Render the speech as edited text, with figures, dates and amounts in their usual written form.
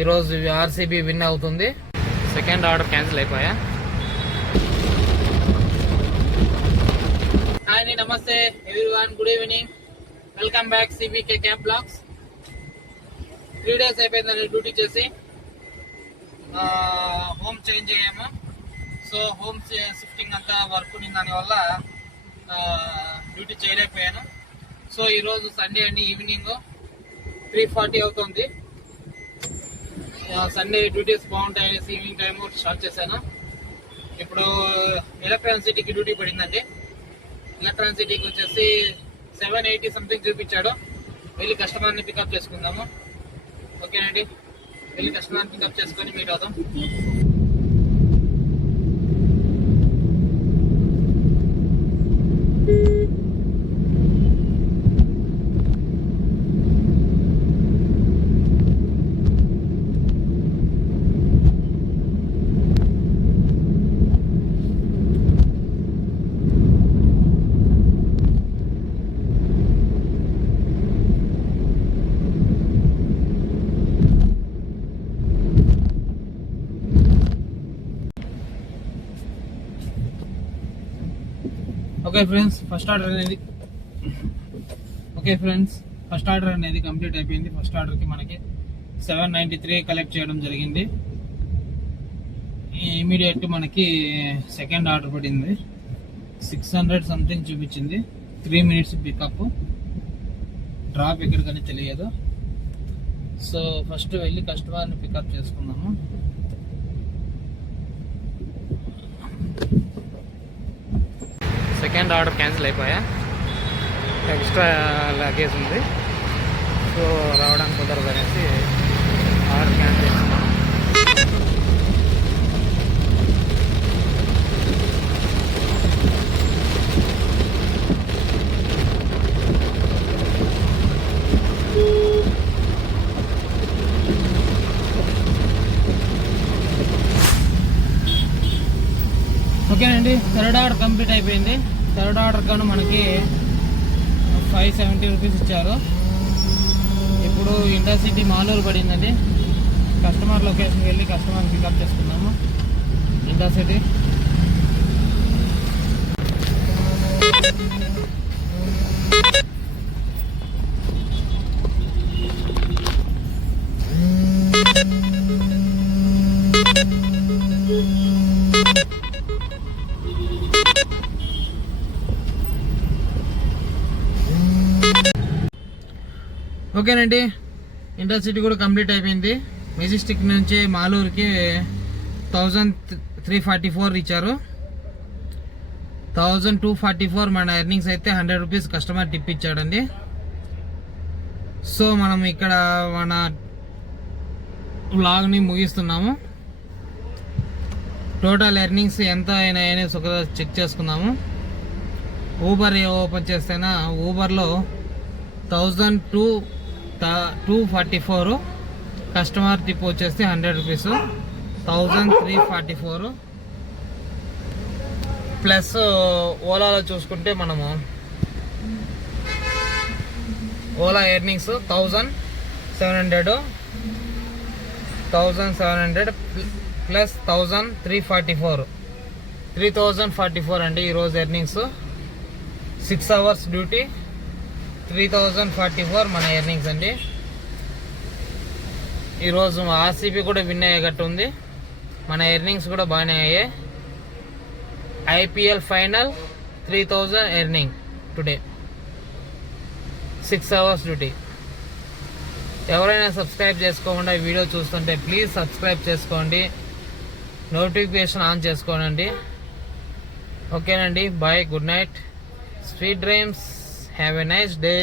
ఈరోజు RCB win అవుతుంది. Second order cancel అయిపోయా. హాయ్ అండి, నమస్తే everyone, good evening, welcome back CBK camp vlogs. 3 days అయిపోయిందండి డ్యూటీ చేసి. హోమ్ చేంజ్ అయ్యాము. సో హోమ్ షిఫ్టింగ్ అంతా వర్క్ ఉంది, దానివల్ల డ్యూటీ చేయలేకపోయాను. సో ఈరోజు సండే అండి, ఈవినింగ్ 3:40 అవుతుంది. సండే డ్యూటీస్ బాగుంటాయనేసి ఈవినింగ్ టైం స్టార్ట్ చేశాను. ఇప్పుడు ఎలక్ట్రానిక్ సిటీకి డ్యూటీ పడిందండి. ఎలక్ట్రానిక్ సిటీకి వచ్చేసి 780 సంథింగ్ చూపించాడు. వెళ్ళి కస్టమర్ని పికప్ చేసుకుందాము. ఓకేనండి, వెళ్ళి కస్టమర్ని పికప్ చేసుకొని మీట్ అవుదాం. ఓకే ఫ్రెండ్స్, ఫస్ట్ ఆర్డర్ అనేది కంప్లీట్ అయిపోయింది. ఫస్ట్ ఆర్డర్కి మనకి 793 కలెక్ట్ చేయడం జరిగింది. ఇమీడియట్ మనకి సెకండ్ ఆర్డర్ పడింది. 600 సంథింగ్ చూపించింది. 3 minutes పికప్. డ్రాప్ ఎక్కడికని తెలియదు. సో ఫస్ట్ వెళ్ళి కస్టమర్ని పికప్ చేసుకుందాము. సెకండ్ ఆర్డర్ క్యాన్సిల్ అయిపోయా. ఎక్స్ట్రా లగేజ్ ఉంది, సో రావడానికి కుదరదు అనేసి ఆర్డర్ క్యాన్సిల్ చేస్తున్నాను. ఓకేనండి, థర్డ్ ఆర్డర్ కంప్లీట్ అయిపోయింది. థర్డ్ ఆర్డర్ కాను మనకి 570 రూపీస్ ఇచ్చారు. ఇప్పుడు ఇంటర్సిటీ మాలూరు పడిందండి. కస్టమర్ లొకేషన్కి వెళ్ళి కస్టమర్ పికప్ చేసుకున్నాము. ఇంటర్సిటీ ఓకేనండి, ఇంటర్సిటీ కూడా కంప్లీట్ అయిపోయింది. మెజెస్టిక్ నుంచి మాలూరుకి 1344 ఇచ్చారు. 1244 మన ఎర్నింగ్స్ అయితే 100 రూపీస్ కస్టమర్ టిప్ ఇచ్చాడండి. సో మనం ఇక్కడ మన వ్లాగ్ని ముగిస్తున్నాము. టోటల్ ఎర్నింగ్స్ ఎంత అయినాయని ఒకసారి చెక్ చేసుకుందాము. ఊబర్ ఓపెన్ చేస్తేనా ఊబర్లో 1244, కస్టమర్ టిప్ వచ్చేసి 100 రూపీస్. 1344 ప్లస్ ఓలాలో చూసుకుంటే మనము ఓలా ఎర్నింగ్స్ 1700 ప్లస్ 1344 3044 అండి ఈరోజు ఎర్నింగ్స్. 6 hours డ్యూటీ, 3044 మన ఎర్నింగ్స్ అండి. ఈరోజు ఆర్సీబీ కూడా విన్ అయ్యేటట్టు ఉంది. మన ఎర్నింగ్స్ కూడా బాగానే అయ్యాయి. IPL final 3000 earning today, 6 hours duty. ఎవరైనా సబ్స్క్రైబ్ చేసుకోకుండా వీడియో చూస్తుంటే ప్లీజ్ సబ్స్క్రైబ్ చేసుకోండి, నోటిఫికేషన్ ఆన్ చేసుకోనండి. ఓకేనండి, bye, good night, sweet dreams, have a nice day.